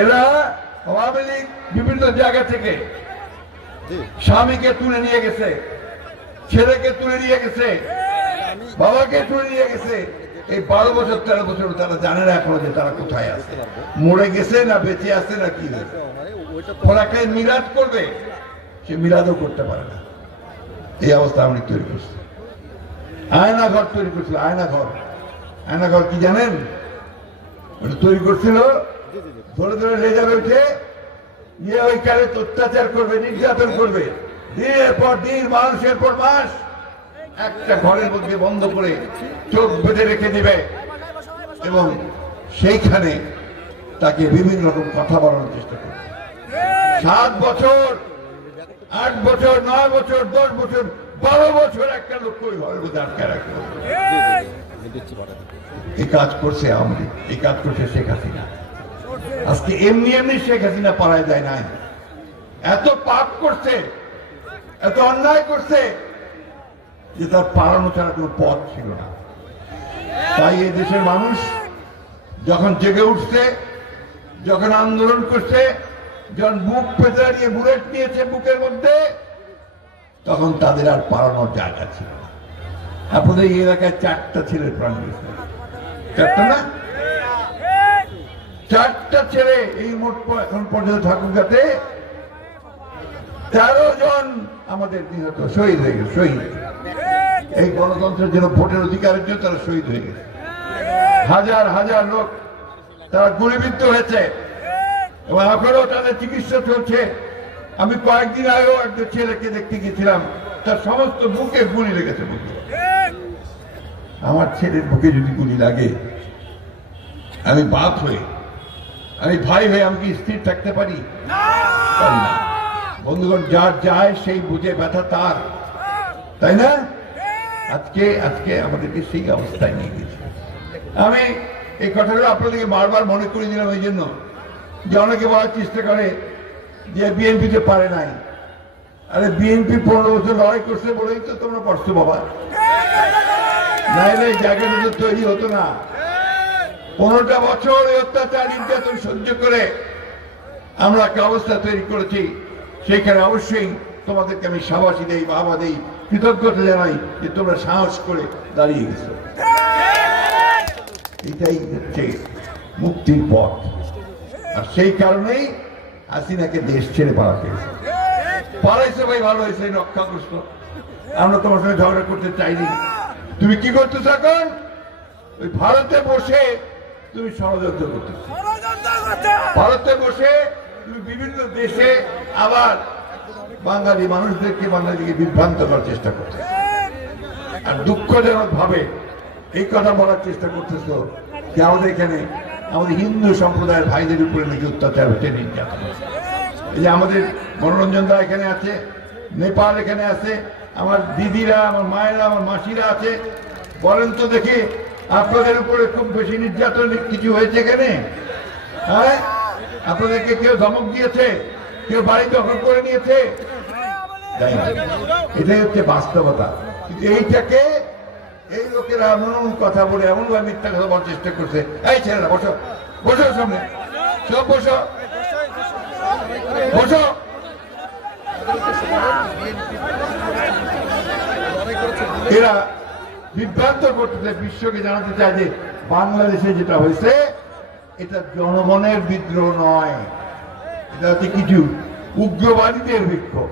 এরা আওয়ামী লীগ বিভিন্ন জায়গা থেকে স্বামীকে তুলে নিয়ে গেছে, ছেলেকে তুলে নিয়ে গেছে, বাবাকে তুলে নিয়ে গেছে। এই 12 বছর 13 বছর তারা জানে না এখনো যে তারা কোথায় আছে, মরে গেছে না বেঁচে আছে না কি হয়েছে। ওরা একটা মিলাদ করবে, সে মিলাদও করতে পারে না। এই অবস্থা আমি তৈরি করছি। আয়না ঘর তৈরি করছিল, আয়না ঘর। আয়না ঘর কি জানেন? ওটা তৈরি করছিল ধরে ধরে লেজার উঠে ইয়ে ওইখানে অত্যাচার করবে, নির্যাতন করবে, দিনের পর দিন, মানুষের পর মাস একটা ঘরের মধ্যে বন্ধ করে চোখ বেঁধে রেখে দিবে এবং সেইখানে তাকে বিভিন্ন রকম কথা বলানোর চেষ্টা করবে। 7 বছর, 8 বছর, 9 বছর, 10 বছর, 12 বছর একটা লোক ওই ঘরের মধ্যে আটকে রাখবে। এই কাজ করছে আওয়ামী লীগ, এই কাজ করছে শেখ হাসিনা। আজকে এমনি এমনি শেখ হাসিনা পালায় যায় নাই। এত পাপ করছে, এত অন্যায় করছে যে তার পালানো ছাড়া কোনো পথ ছিল না। তাই এই দেশের মানুষ যখন জেগে উঠছে, যখন আন্দোলন করছে, যখন বুক পেতে নিয়ে বুলেট নিয়েছে বুকের মধ্যে, তখন তাদের আর পালানোর জায়গা ছিল না। আপনাদের এই এলাকায় 4টা ছেলের প্রাণ গেছে, 4টা না, 4টা ছেলে। এই মোট এখন পর্যন্ত ঠাকুরগাতে 13 জন আমাদের নিহত, শহীদ হয়ে গেছে। শহীদ এই গণতন্ত্রের জন্য, ভোটের অধিকারের জন্য তারা শহীদ হয়ে গেছে। হাজার হাজার লোক তারা গুলিবিদ্ধ হয়েছে এবং এখনো তাদের চিকিৎসা চলছে। আমি কয়েকদিন আগেও একটা ছেলেকে দেখতে গেছিলাম, তার সমস্ত বুকে গুলি লেগেছে। আমার ছেলের বুকে যদি গুলি লাগে, আমি বাপ হয়ে, আমি ভাই হয়ে আমি কি স্থির থাকতে পারি? বন্ধুগণ, যার যায় সেই বুঝে ব্যথা তার, তাই না? আজকে আজকে আমাদেরকে সেই অবস্থায় নিয়ে গেছে। আমি এই কথাগুলো আপনাদেরকে বারবার মনে করে দিলাম এই জন্য যে অনেকে বলার চেষ্টা করে যে বিএনপিতে পারে নাই। আরে বিএনপি 15 বছর লড়াই করছে বলেই তো তোমরা পারছো বাবা, নাইলে জায়গাটা তো তৈরি হতো না। 15টা বছর অত্যাচার নির্যাতন সহ্য করে আমরা একটা অবস্থা তৈরি করেছি। সেইখানে অবশ্যই তোমাদেরকে আমি সাবাসী দেই, বাবা দেই, কৃতজ্ঞতা জানাই যে তোমরা সাহস করে দাঁড়িয়ে গেছো। এটাই হচ্ছে মুক্তির পথ। আর সেই কারণেই হাসিনাকে দেশ ছেড়ে পালাতে পালাইছে। ভাই ভালো হয়েছে, রক্ষা করছো। আমরা তোমার সঙ্গে ঝগড়া করতে চাইনি। তুমি কি করতেছ এখন? ওই ভারতে বসে তুমি ষড়যন্ত্র করতেছ। ভারতে বসে তুমি বিভিন্ন দেশে আবার বাঙালি মানুষদেরকে, বাঙালিকে বিভ্রান্ত করার চেষ্টা করছো। আর দুঃখজনক ভাবে এই কথা বলার চেষ্টা করতেছ যে আমাদের এখানে আমাদের হিন্দু সম্প্রদায়ের ভাইদের উপরে নাকি অত্যাচার হচ্ছে, নির্যাতন হচ্ছে। এই যে আমাদের মনোরঞ্জন দা এখানে আছে, নেপাল এখানে আছে, আমার দিদিরা, আমার মায়েরা, আমার মাসিরা আছে। বলেন তো দেখি, আপনাদের উপরে খুব বেশি নির্যাতন কিছু হয়েছে এখানে? হ্যাঁ, আপনাদেরকে কেউ ধমক দিয়েছে? কেউ বাড়ি দখল করে নিয়েছে? এটাই হচ্ছে বাস্তবতা। কিন্তু এইটাকে এই লোকেরা এমন কথা বলে, এমন ভাবে মিথ্যা কথা বলার চেষ্টা করছে। এই ছেলেরা বসো, বসো সামনে, সব বসো, বসো। এরা বিভ্রান্ত করতেছে, বিশ্বকে জানাতে চায় যে বাংলাদেশে যেটা হয়েছে এটা জনগণের বিদ্রোহ নয়, এটা হচ্ছে কিছু উগ্রবাদীদের বিক্ষোভ।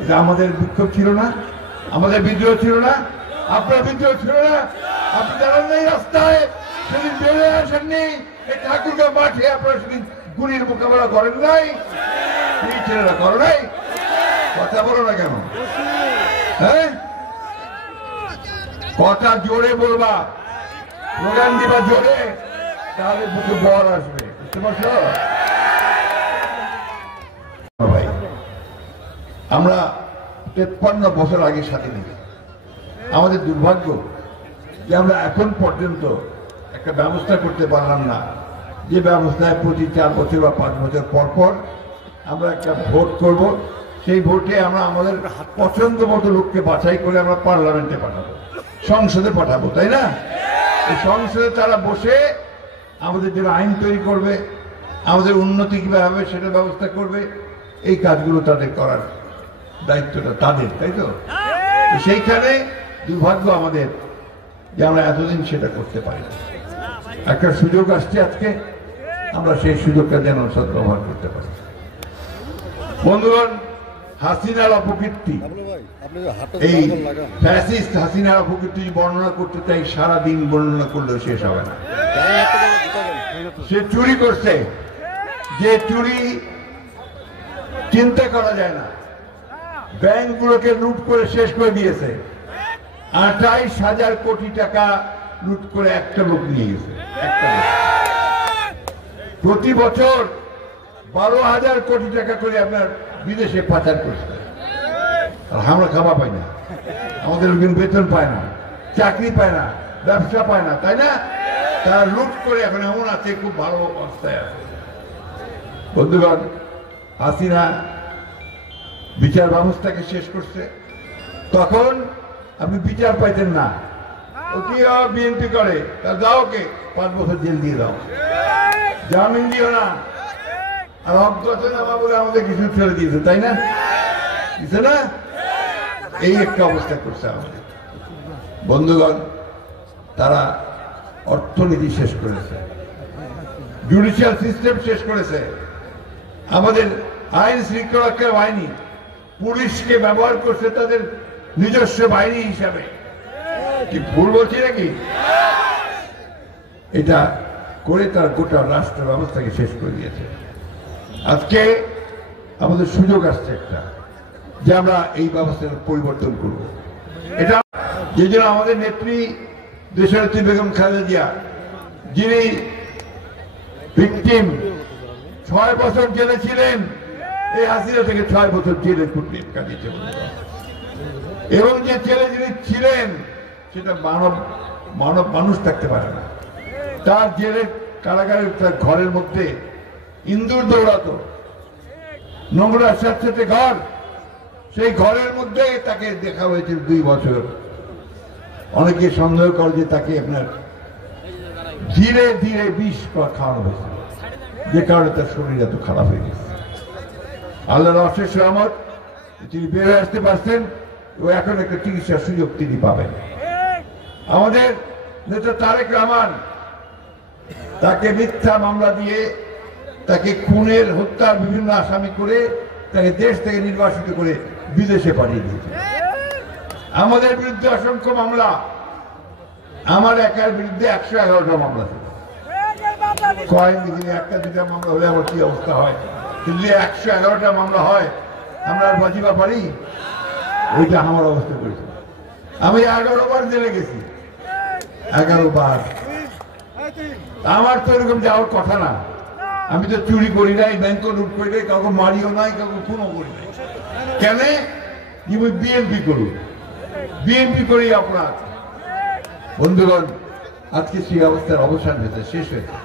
এটা আমাদের বিক্ষোভ ছিল না, আমাদের বিদ্রোহ ছিল না, আপনার বিদ্রোহ ছিল না। আপনি জানান নাই রাস্তায় সেদিন বেড়ে আসেননি, এই ঠাকুরগাঁ মাঠে আপনারা সেদিন গুলির মোকাবেলা করেন নাই? এই ছেলেরা করে নাই? কথা বলো না কেন? হ্যাঁ, কথা জোরে বলবা, স্লোগান দিবা জোরে, তাহলে বুকে বর আসবে। বুঝতে পারছো? ভাই, আমরা 53 বছর আগে স্বাধীন। আমাদের দুর্ভাগ্য যে আমরা এখন পর্যন্ত একটা ব্যবস্থা করতে পারলাম না, যে ব্যবস্থায় প্রতি 4 বছর বা 5 বছর পর পর আমরা একটা ভোট করব। সেই ভোটে আমরা আমাদের পছন্দ মতো লোককে বাছাই করে আমরা পার্লামেন্টে পাঠাবো, সংসদে পাঠাবো, তাই না? এই সংসদে তারা বসে আমাদের জন্য আইন তৈরি করবে, আমাদের উন্নতি কিভাবে হবে সেটা ব্যবস্থা করবে। এই কাজগুলো তাদের করার দায়িত্বটা তাদের, তাই তো? সেইখানে দুর্ভাগ্য আমাদের যে আমরা এতদিন সেটা করতে পারি। একটা সুযোগ আসছে আজকে, আমরা সেই সুযোগটা যেন সদ্ব্যবহার করতে পারি। বন্ধুগণ, হাসিনার অপকীর্তি, এই ফ্যাসিস্ট হাসিনার অপকীর্তি বর্ণনা করতে চাই, সারাদিন বর্ণনা করলেও শেষ হবে না। সে চুরি করছে, যে চুরি চিন্তা করা যায় না। ব্যাংকগুলোকে লুট করে শেষ করে দিয়েছে। 28,000 কোটি টাকা লুট করে একটা লোক নিয়ে গেছে। প্রতি বছর 12,000 কোটি টাকা করে আপনার বিদেশে পাচার করছে। আর আমরা খাওয়া পাই না, আমাদের লোকজন বেতন পায় না, চাকরি পায় না, ব্যবসা পায় না, তাই না? তারা লুট করে এখন এমন আছে, খুব ভালো অবস্থায় আছে। বন্ধুগণ, হাসিনা বিচার ব্যবস্থাকে শেষ করছে। তখন আপনি বিচার পাইতেন না। ও কি বিএনপি করে, তার দাও কে 5 বছর জেল দিয়ে দাও, জামিন দিও না। আর অজ্ঞাতনামা বলে আমাদের কিছু ছেড়ে দিয়েছে, তাই না? দিছে না? এই একটা অবস্থা করছে আমাদের। বন্ধুগণ, তারা অর্থনীতি শেষ করেছে, জুডিশিয়াল সিস্টেম শেষ করেছে, আমাদের আইন শৃঙ্খলা বাহিনী, পুলিশকে ব্যবহার করছে তাদের নিজস্ব বাহিনী হিসাবে। কি ভুল বলছি নাকি? এটা করে তার গোটা রাষ্ট্র ব্যবস্থাকে শেষ করে দিয়েছে। আজকে আমাদের সুযোগ আসছে একটা, যে আমরা এই ব্যবস্থার পরিবর্তন করব। এটা যে জন্য আমাদের নেত্রী দেশনেত্রী বেগম খালেদা জিয়া, যিনি ভিকটিম, 6 বছর জেলে ছিলেন, এই হাসিনা থেকে 6 বছর জেলে কাটিয়েছে। এবং যে জেলে যিনি ছিলেন সেটা মানুষ থাকতে পারে না। তার জেলের কারাগারের তার ঘরের মধ্যে ইন্দুর দৌড়াতো, নোংরা স্যাঁতস্যাঁতে ঘর, সেই ঘরের মধ্যে তাকে দেখা হয়েছিল 2 বছর। অনেকে সন্দেহ করে যে তাকে আপনার ধীরে ধীরে বিষ খাওয়ানো হয়েছিল, যে কারণে তার শরীর এত খারাপ হয়ে গেছে। আল্লাহর অশেষ রহমত, তিনি বের হয়ে আসতে পারছেন ও এখন একটা চিকিৎসার সুযোগ তিনি পাবেন। আমাদের নেতা তারেক রহমান, তাকে মিথ্যা মামলা দিয়ে, তাকে খুনের হত্যার বিভিন্ন আসামি করে, তাকে দেশ থেকে নির্বাসিত করে বিদেশে পাঠিয়ে দিয়েছে। আমাদের বিরুদ্ধে অসংখ্য মামলা, আমার একার বিরুদ্ধে 111টা মামলা ছিল। কয়েন দিনে 1-2টা মামলা হলে আমার কি অবস্থা হয়, কিন্তু 111টা মামলা হয়, আমরা আর বাঁচিবা পারি? ওইটা আমার অবস্থা করেছিল। আমি 11 বার জেলে গেছি, 11 বার। আমার তো এরকম যাওয়ার কথা না। আমি তো চুরি করি নাই, ব্যাংক লুট করি নাই, কাউকে মারিও নাই, কাউকে খুনও করি নাই। কেন? বিএনপি করুন, বিএনপি করি অপরাধ। বন্ধুগণ, আজকে সেই অবস্থার অবসান হয়েছে, শেষ হয়েছে।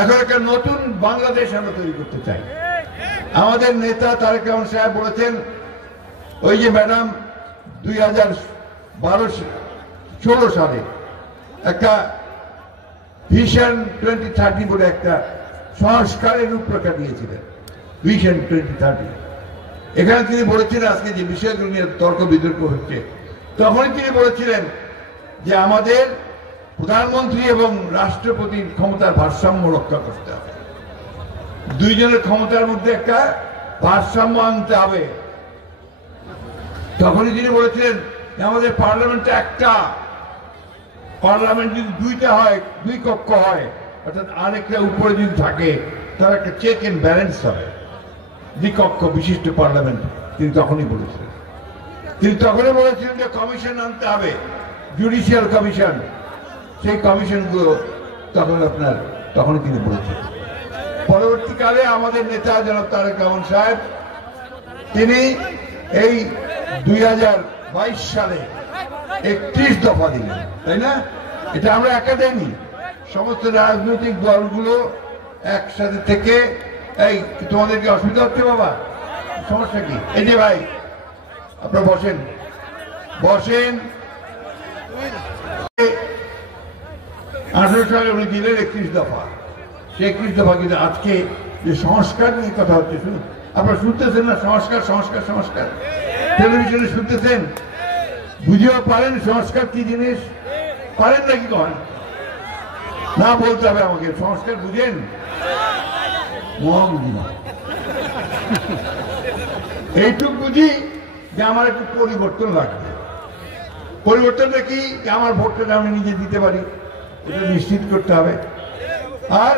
এখন একটা নতুন বাংলাদেশ আমরা তৈরি করতে চাই। আমাদের নেতা তারেক রহমান সাহেব বলেছেন, ওই যে ম্যাডাম 2016 সালে একটা ভিশন 2030 বলে একটা সংস্কারের রূপরেখা দিয়েছিলেন, ভিশন 2030। এখানে তিনি বলেছিলেন, আজকে যে বিষয়গুলো নিয়ে তর্ক বিতর্ক হচ্ছে, তখনই তিনি বলেছিলেন যে আমাদের প্রধানমন্ত্রী এবং রাষ্ট্রপতির ক্ষমতার ভারসাম্য রক্ষা করতে হবে। দুইজনের ক্ষমতার মধ্যে একটা ভারসাম্য আনতে হবে। তখনই তিনি বলেছিলেন যে আমাদের পার্লামেন্টে একটা, পার্লামেন্ট যদি 2টা হয়, 2 কক্ষ হয়, অর্থাৎ আরেকটা উপরে যদি থাকে, তার একটা চেক এন্ড ব্যালেন্স হবে, দ্বিকক্ষ বিশিষ্ট পার্লামেন্ট। তিনি তখনই বলেছিলেন। তিনি তখনই বলেছিলেন যে কমিশন আনতে হবে, জুডিশিয়াল কমিশন। সেই কমিশনগুলো তখনই তিনি বলেছিলেন। পরবর্তীকালে আমাদের নেতা জনাব তারেক রহমান সাহেব, তিনি এই 2022 সালে 31 দফা দিলেন, তাই না? এটা আমরা একা দেয়নি, সমস্ত রাজনৈতিক দলগুলো একসাথে থেকে। এই তোমাদেরকে অসুবিধা হচ্ছে বাবা? সমস্যা কি? এই যে ভাই, আপনারা বসেন। 18 সালে উনি দিলেন 31 দফা। সেই কৃষ্ণভাগিত আজকে যে সংস্কার নিয়ে কথা হচ্ছে, শুনুন, আপনারা শুনতেছেন না? সংস্কার সংস্কার সংস্কার, টেলিভিশনে শুনতেছেন, বুঝেও পারেন সংস্কার কি জিনিস? পারেন নাকি? কন না, বলতে হবে আমাকে, সংস্কার বুঝেন? এইটুক বুঝি যে আমার একটু পরিবর্তন লাগবে। পরিবর্তনটা কি? আমার ভোটটা আমি নিজে দিতে পারি, এটা নিশ্চিত করতে হবে। আর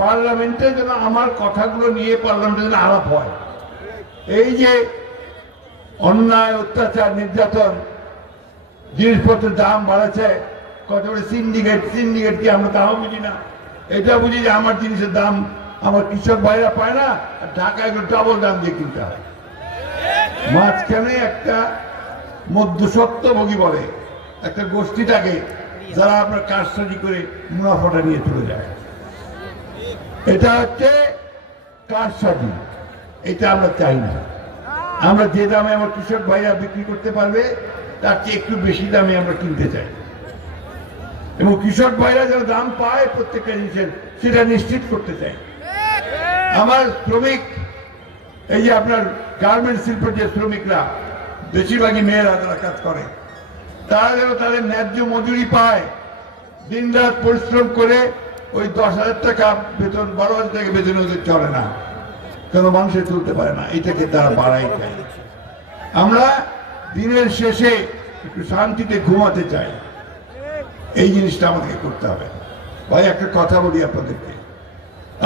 পার্লামেন্টে যেন আমার কথাগুলো নিয়ে পার্লামেন্টে যেন আলাপ হয়। এই যে অন্যায়, অত্যাচার, নির্যাতন, জিনিসপত্রের দাম বাড়াচ্ছে, কত বড় সিন্ডিকেট, সিন্ডিকেট কি আমরা তাও বুঝি না। এটা বুঝি যে আমার জিনিসের দাম আমার কৃষক ভাইরা পায় না, আর ঢাকায় একটু ডাবল দাম দিয়ে কিনতে হয়। মাঝখানে একটা মধ্যস্বত্বভোগী বলে একটা গোষ্ঠী থাকে, যারা আপনার কারসাজি করে মুনাফাটা নিয়ে চলে যায়। এটা হচ্ছে কারসাজি, এটা আমরা চাই না। আমরা যে দামে আমার কৃষক ভাইরা বিক্রি করতে পারবে তার চেয়ে একটু বেশি দামে আমরা কিনতে চাই, এবং কৃষক ভাইরা যেন দাম পায় প্রত্যেকটা জিনিসের, সেটা নিশ্চিত করতে চাই। আমার শ্রমিক, এই যে আপনার গার্মেন্টস শিল্পের যে শ্রমিকরা, বেশিরভাগই মেয়েরা যারা কাজ করে, তারা যেন তাদের ন্যায্য মজুরি পায়। দিন রাত পরিশ্রম করে ওই 10,000 টাকা বেতন, 12,000 টাকা বেতন ওদের চলে না, কেন মানুষের চলতে পারে না, এটাকে তারা বাড়াই চায়। আমরা দিনের শেষে একটু শান্তিতে ঘুমাতে চাই, এই জিনিসটা আমাদেরকে করতে হবে। ভাই একটা কথা বলি আপনাদেরকে,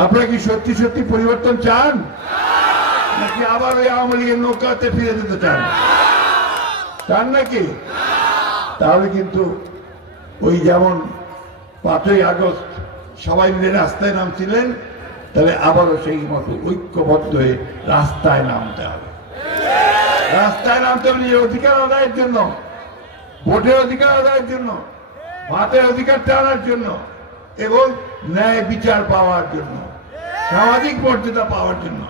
আপনারা কি সত্যি সত্যি পরিবর্তন চান, নাকি আবার ওই আওয়ামী লীগের নৌকাতে ফিরে যেতে চান? চান নাকি? তাহলে কিন্তু ওই যেমন 5ই আগস্ট সবাই মিলে রাস্তায় নামছিলেন, তাহলে আবারও সেই মতো ঐক্যবদ্ধ হয়ে রাস্তায় নামতে হবে। রাস্তায় নামতে হবে নিজের অধিকার আদায়ের জন্য, ভোটের অধিকার আদায়ের জন্য, ভাতের অধিকার টানার জন্য, এবং ন্যায় বিচার পাওয়ার জন্য, সামাজিক মর্যাদা পাওয়ার জন্য।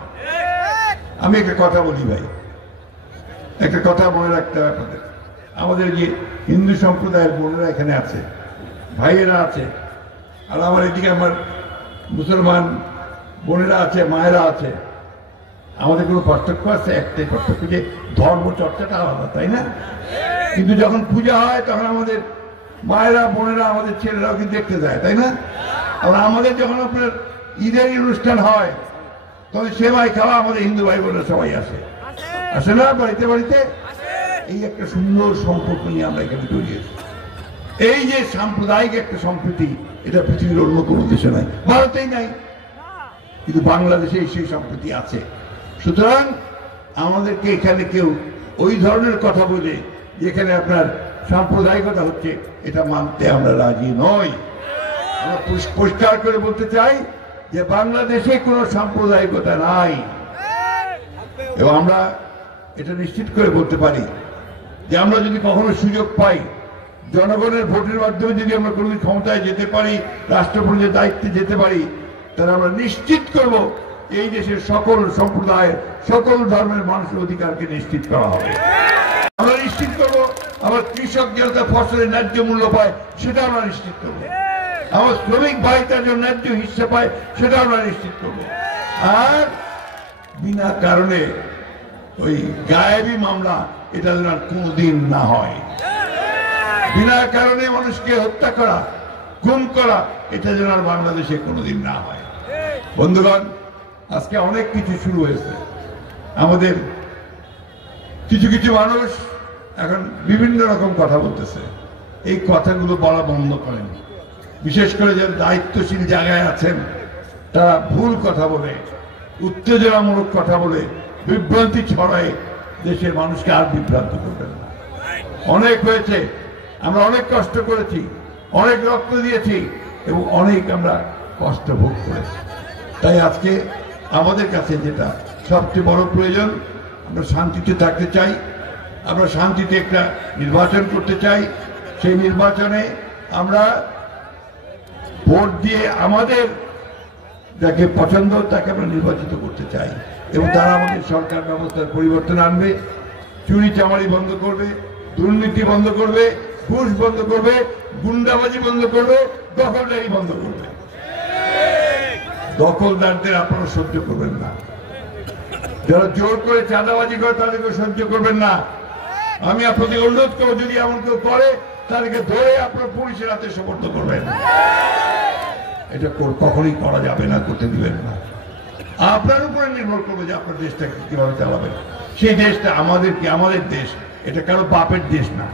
আমি একটা কথা বলি ভাই, একটা কথা মনে রাখতে হবে আপনাদের। আমাদের যে হিন্দু সম্প্রদায়ের বোনেরা এখানে আছে, ভাইয়েরা আছে, আর আমার এদিকে আমার মুসলমান বোনেরা আছে, মায়েরা আছে। আমাদের কোনো পার্থক্য আছে? একটাই পার্থক্য, যে ধর্ম চর্চাটা আলাদা, তাই না? কিন্তু যখন পূজা হয় তখন আমাদের মায়েরা, বোনেরা, আমাদের ছেলেরাও কিন্তু দেখতে যায়, তাই না? আর আমাদের যখন আপনার ঈদের অনুষ্ঠান হয় তখন সেমাই খাওয়া আমাদের হিন্দু ভাই বোনেরা সবাই আসে, আসে না বাড়িতে বাড়িতে? এই একটা সুন্দর সম্পর্ক নিয়ে আমরা এখানে তৈরি হয়েছি। এই যে সাম্প্রদায়িক একটা সম্প্রীতি, এটা পৃথিবীর অন্য কোনো দেশে নাই, ভারতেই নাই, কিন্তু বাংলাদেশে সেই সম্প্রীতি আছে। সুতরাং আমাদেরকে এখানে কেউ ওই ধরনের কথা বলে যেখানে আপনার সাম্প্রদায়িকতা হচ্ছে, এটা মানতে আমরা রাজি নই। আমরা পরিষ্কার করে বলতে চাই যে বাংলাদেশে কোনো সাম্প্রদায়িকতা নাই, এবং আমরা এটা নিশ্চিত করে বলতে পারি যে আমরা যদি কখনো সুযোগ পাই, জনগণের ভোটের মাধ্যমে যদি আমরা কোনো ক্ষমতায় যেতে পারি, রাষ্ট্রপতির দায়িত্বে যেতে পারি, তাহলে আমরা নিশ্চিত করব এই দেশের সকল সম্প্রদায়ের, সকল ধর্মের মানুষের অধিকারকে নিশ্চিত করা হবে। আমরা নিশ্চিত করব আমার কৃষক যাতে ফসলের ন্যায্য মূল্য পায়, সেটা আমরা নিশ্চিত করব। আমার শ্রমিক ভাই তার জন্য ন্যায্য হিস্সা পায়, সেটা আমরা নিশ্চিত করব। আর বিনা কারণে ওই গায়েবী মামলা, এটা যেন আর কোনোদিন না হয়। বিনা কারণে মানুষকে হত্যা করা, গুম করা, এটা যেন আর বাংলাদেশে কোনোদিন না হয়। বন্ধুগণ, আজকে অনেক কিছু শুরু হয়েছে। আমাদের কিছু কিছু মানুষ এখন বিভিন্ন রকম কথা বলতেছে, এই কথাগুলো বলা বন্ধ করেন। বিশেষ করে যারা দায়িত্বশীল জায়গায় আছেন, তারা ভুল কথা বলে, উত্তেজনামূলক কথা বলে, বিভ্রান্তি ছড়ায়, দেশের মানুষকে আর বিভ্রান্ত করবেন না। অনেক হয়েছে, আমরা অনেক কষ্ট করেছি, অনেক রক্ত দিয়েছি, এবং অনেক আমরা কষ্ট ভোগ করেছি। তাই আজকে আমাদের কাছে যেটা সবচেয়ে বড় প্রয়োজন, আমরা শান্তিতে থাকতে চাই, আমরা শান্তিতে একটা নির্বাচন করতে চাই। সেই নির্বাচনে আমরা ভোট দিয়ে আমাদের যাকে পছন্দ তাকে আমরা নির্বাচিত করতে চাই, এবং তারা আমাদের সরকার ব্যবস্থার পরিবর্তন আনবে, চুরি চামারি বন্ধ করবে, দুর্নীতি বন্ধ করবে, ঘুষ বন্ধ করবে, গুন্ডাবাজি বন্ধ করবে, দখলদারি বন্ধ করবে। দখলদারদের আপনারা সহ্য করবেন না, যারা জোর করে চাঁদাবাজি করে তাদেরকে সহ্য করবেন না। আমি আপনাদের অনুরোধ করবো, যদি এমন কেউ করে তাদেরকে ধরে আপনার পুলিশের হাতে সোপর্দ করবেন। এটা কখনোই করা যাবে না, করতে দিবেন না। আপনার উপরে নির্ভর করবে যে আপনার দেশটাকে কিভাবে চালাবেন। সেই দেশটা আমাদেরকে, আমাদের দেশ, এটা কারো বাপের দেশ না।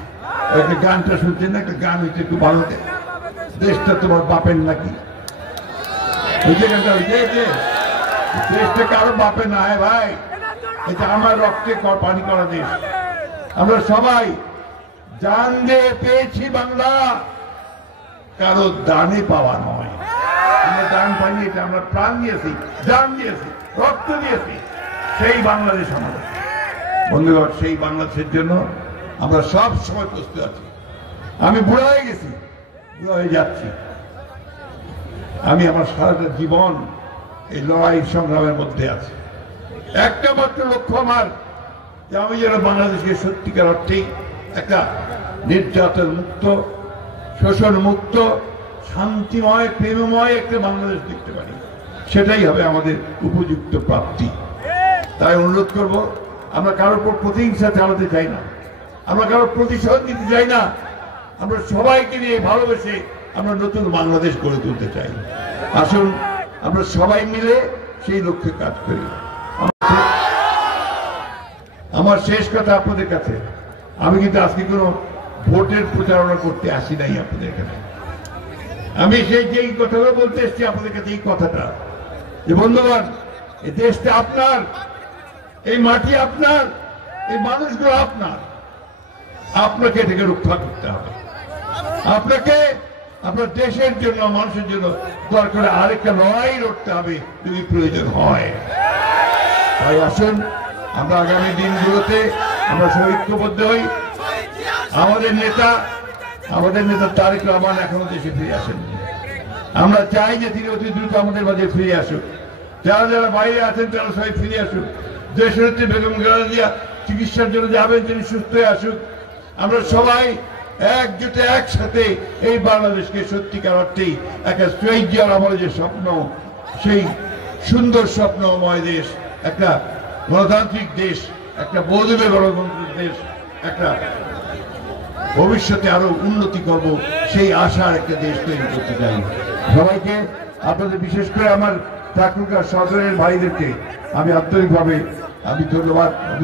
একটা গানটা শুনছেন না, একটা গান হচ্ছে একটু ভালো, দেশটা তোমার বাপের নাকি, দেশটা কারো বাপের না ভাই, এটা আমার রক্তে পানি করা দেশ। আমরা সবাই জান দিয়ে পেয়েছি বাংলা, কারো দানে পাওয়া নয়। আমরা দান পাইনি, এটা আমরা প্রাণ দিয়েছি, জান দিয়েছি, রক্ত দিয়েছি। সেই বাংলাদেশ আমাদের বন্ধুগণ, সেই বাংলাদেশের জন্য আমরা সব সময় প্রস্তুত আছি। আমি বুড়া হয়ে গেছি, বুড়া হয়ে যাচ্ছি। আমি আমার সারাটা জীবন এই লড়াই সংগ্রামের মধ্যে আছি। একটা মাত্র লক্ষ্য আমার, যে আমি যেন বাংলাদেশকে সত্যিকার অর্থেই একটা নির্যাতন মুক্ত, শোষণ মুক্ত, শান্তিময়, প্রেমময় একটা বাংলাদেশ দেখতে পারি। সেটাই হবে আমাদের উপযুক্ত প্রাপ্তি। তাই অনুরোধ করব, আমরা কারোর উপর প্রতিহিংসা চালাতে চাই না, আমরা কারোর প্রতিশোধ নিতে চাই না। আমরা সবাইকে নিয়ে ভালোবেসে আমরা নতুন বাংলাদেশ গড়ে তুলতে চাই। আসুন আমরা সবাই মিলে সেই লক্ষ্যে কাজ করি। আমার শেষ কথা আপনাদের কাছে, আমি কিন্তু আজকে কোনো ভোটের প্রচারণা করতে আসি নাই আপনাদের এখানে। আমি যেই কথাটা বলতে এসেছি আপনাদের কাছে, এই কথাটা যে বন্ধুগণ, এই দেশটা আপনার, এই মাটি আপনার, এই মানুষগুলো আপনার। আপনাকে এটাকে রক্ষা করতে হবে। আপনাকে আপনার দেশের জন্য, মানুষের জন্য দরকার আরেকটা লড়াই লড়তে হবে যদি প্রয়োজন হয়। তাই আসুন আমরা আগামী দিনগুলোতে আমরা ঐক্যবদ্ধ হই। আমাদের নেতা তারেক রহমান এখনো দেশে ফিরে আসেননি। আমরা চাই যে তিনি অতি দ্রুত আমাদের মাঝে ফিরে আসুক। যারা যারা বাইরে আছেন তারা সবাই ফিরে আসুক। দেশনেত্রী বেগম খালেদা জিয়া চিকিৎসার জন্য যাবেন, তিনি সুস্থ হয়ে আসুক। আমরা সবাই একজোটে একসাথে এই বাংলাদেশকে সত্যিকার অর্থেই একটা স্ট্রেঞ্জার আমাদের যে স্বপ্ন, সেই সুন্দর স্বপ্নময় দেশ, একটা গণতান্ত্রিক দেশ, একটা বহুদলীয় গণতন্ত্রের দেশ, একটা ভবিষ্যতে আরো উন্নতি করব সেই আশার একটা দেশ তৈরি করতে চাই। সবাইকে, আপনাদের বিশেষ করে আমার ঠাকুরগাঁ সদরের ভাইদেরকে আমি আন্তরিকভাবে ধন্যবাদ